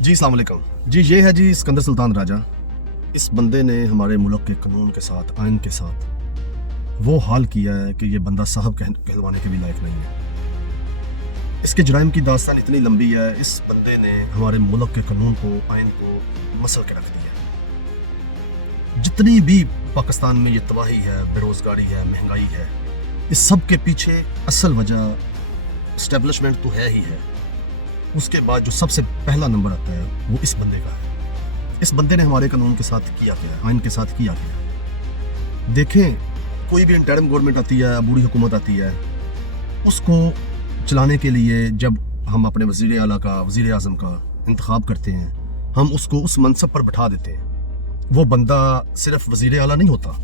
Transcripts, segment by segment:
जी अस्सलाम वालेकुम जी। ये है जी सिकंदर सुल्तान राजा। इस बंदे ने हमारे मुल्क के कानून के साथ, आइन के साथ वो हाल किया है कि ये बंदा साहब कहलवाने के भी लायक नहीं है। इसके जराइम की दास्तान इतनी लंबी है, इस बंदे ने हमारे मुल्क के कानून को, आइन को मसल के रख दिया। जितनी भी पाकिस्तान में ये तबाही है, बेरोज़गारी है, महंगाई है, इस सब के पीछे असल वजह इस्टेब्लिशमेंट तो है ही है। उसके बाद जो सबसे पहला नंबर आता है वो इस बंदे का है। इस बंदे ने हमारे कानून के साथ किया क्या, आइन के साथ किया क्या। देखें, कोई भी इंटरिम गवर्नमेंट आती है, बूढ़ी हुकूमत आती है, उसको चलाने के लिए जब हम अपने वज़ीर आला का, वज़ीर आज़म का इंतखाब करते हैं, हम उसको उस मनसब पर बिठा देते हैं। वो बंदा सिर्फ वज़ीर आला नहीं होता।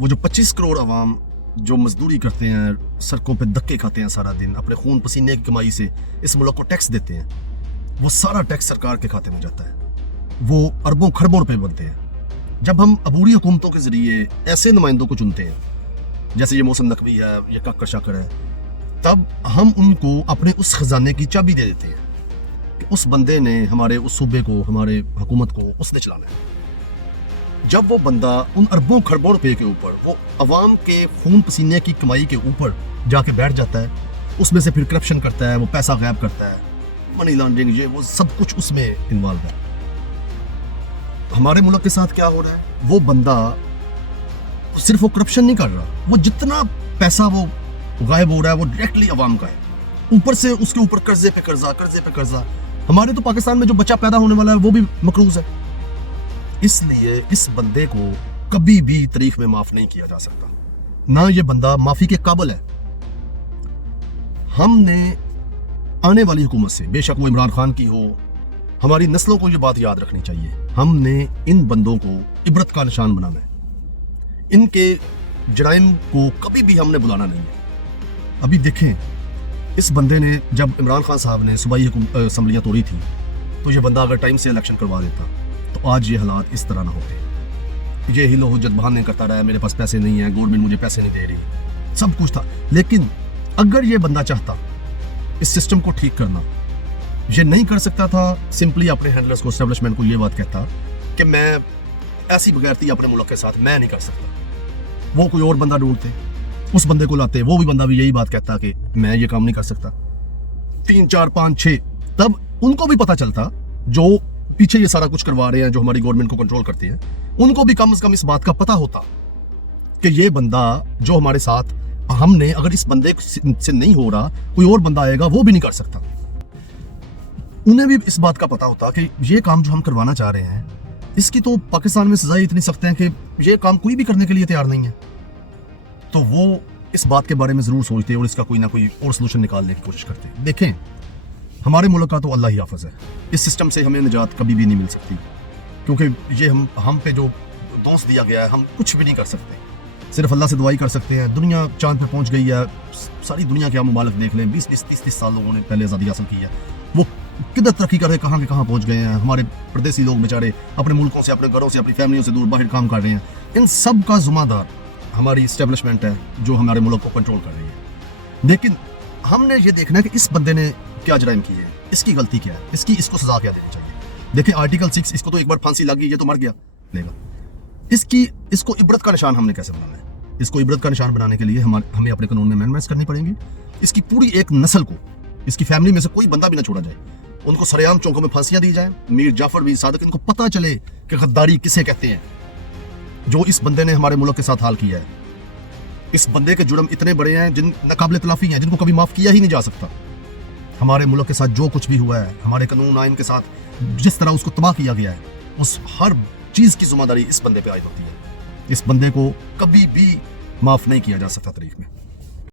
वो जो 25 करोड़ अवाम जो मजदूरी करते हैं, सड़कों पे धक्के खाते हैं सारा दिन, अपने खून पसीने की कमाई से इस मुल्क को टैक्स देते हैं, वो सारा टैक्स सरकार के खाते में जाता है। वो अरबों खरबों रुपए बनते हैं। जब हम अबूरी हुकूमतों के ज़रिए ऐसे नुमाइंदों को चुनते हैं, जैसे ये मौसम नकवी है, ये काकर शाकर है, तब हम उनको अपने उस खजाने की चाबी दे देते हैं कि उस बंदे ने हमारे उस सूबे को, हमारे हुकूमत को उसने चलाना है। जब वो बंदा उन अरबों खरबों रुपए के ऊपर, वो अवाम के खून पसीने की कमाई के ऊपर जाके बैठ जाता है, उसमें से फिर करप्शन करता है, वो पैसा गायब करता है, मनी लॉन्ड्रिंग, ये वो सब कुछ उसमें इन्वॉल्व है। हमारे मुल्क के साथ क्या हो रहा है, वो बंदा सिर्फ वो करप्शन नहीं कर रहा, वो जितना पैसा वो गायब हो रहा है वो डायरेक्टली अवाम का है। ऊपर से उसके ऊपर कर्जे पे कर्जा, कर्जे पे कर्जा। हमारे तो पाकिस्तान में जो बच्चा पैदा होने वाला है वो भी मकरूज है। इसलिए इस बंदे को कभी भी तारीख में माफ नहीं किया जा सकता, ना ये बंदा माफी के काबिल है। हमने आने वाली हुकूमत से, बेशक वो इमरान खान की हो, हमारी नस्लों को ये बात याद रखनी चाहिए, हमने इन बंदों को इबरत का निशान बनाना है। इनके जराइम को कभी भी हमने बुलाना नहीं है। अभी देखें, इस बंदे ने, जब इमरान खान साहब ने सूबाई असम्बलियाँ तोड़ी थी, तो ये बंदा अगर टाइम से इलेक्शन करवा देता तो आज ये हालात इस तरह ना होते। ये हिलो हुज्जत बहाने करता रहा, मेरे पास पैसे नहीं है, गवर्नमेंट मुझे पैसे नहीं दे रही, सब कुछ था। लेकिन अगर ये बंदा चाहता इस सिस्टम को ठीक करना, ये नहीं कर सकता था। सिंपली अपने हैंडलर्स को, एस्टेब्लिशमेंट को ये बात कहता कि मैं ऐसी बगैरती अपने मुल्क के साथ मैं नहीं कर सकता। वो कोई और बंदा ढूंढते, उस बंदे को लाते, वो भी बंदा भी यही बात कहता कि मैं ये काम नहीं कर सकता। 3, 4, 5, 6, तब उनको भी पता चलता, जो पीछे ये सारा कुछ करवा रहे हैं, जो हमारी गवर्नमेंट को कंट्रोल करती है, उनको भी कम से कम इस बात का पता होता कि ये बंदा जो हमारे साथ, हमने अगर इस बंदे से नहीं हो रहा, कोई और बंदा आएगा वो भी नहीं कर सकता। उन्हें भी इस बात का पता होता कि ये काम जो हम करवाना चाह रहे हैं, इसकी तो पाकिस्तान में सजाएं इतनी सख्त हैं कि ये काम कोई भी करने के लिए तैयार नहीं है। तो वो इस बात के बारे में जरूर सोचते और इसका कोई ना कोई और सोल्यूशन निकालने की कोशिश करते। देखें, हमारे मुल्क का तो अल्लाह ही हाफ़िज़ है। इस सिस्टम से हमें निजात कभी भी नहीं मिल सकती, क्योंकि ये हम पे जो दोष दिया गया है, हम कुछ भी नहीं कर सकते। सिर्फ अल्लाह से दुआई कर सकते हैं। दुनिया चांद पे पहुंच गई है, सारी दुनिया के आप मुबालक देख लें, 20, 30 साल लोगों ने पहले आज़ादी हासिल की है, वो किधर तरक्की कर रहे, कहाँ के कहाँ पहुंच गए हैं। हमारे परदेसी लोग बेचारे अपने मुल्कों से, अपने घरों से, अपनी फैमिलियों से दूर बाहर काम कर रहे हैं। इन सब का ज़िम्मेदार हमारी इस्टेब्लिशमेंट है, जो हमारे मुल्क को कंट्रोल कर रही है। लेकिन हमने ये देखना है कि इस बंदे ने क्या जराइम किए है, इसकी गलती क्या है, इसको सजा क्या देनी चाहिए। देखिए, आर्टिकल 6, इसको तो एक बार फांसी लग गई, ये तो मर गया, लेगा। इसको इबरत का निशान हमने कैसे बनाना है? इसको इबरत का निशान बनाने के लिए हमें अपने कानून में अमेंडमेंट्स करनी पड़ेंगी। इसकी पूरी एक नस्ल को, इसकी फैमिली में से कोई बंदा भी ना छोड़ा जाए, उनको सरेआम चौकों में फांसियां दी जाए। मीर जाफर भी सादक, इनको पता चले कि गद्दारी किसे कहते हैं, जो इस बंदे ने हमारे मुल्क के साथ हाल किया है। इस बंदे के जुर्म इतने बड़े हैं, जिन नाकाबिल तलाफी हैं, जिनको कभी माफ किया ही नहीं जा सकता। हमारे मुल्क के साथ जो कुछ भी हुआ है, हमारे कानून आइन के साथ जिस तरह उसको तबाह किया गया है, उस हर चीज़ की जिम्मेदारी इस बंदे पे आयद होती है। इस बंदे को कभी भी माफ नहीं किया जा सकता तारीख में।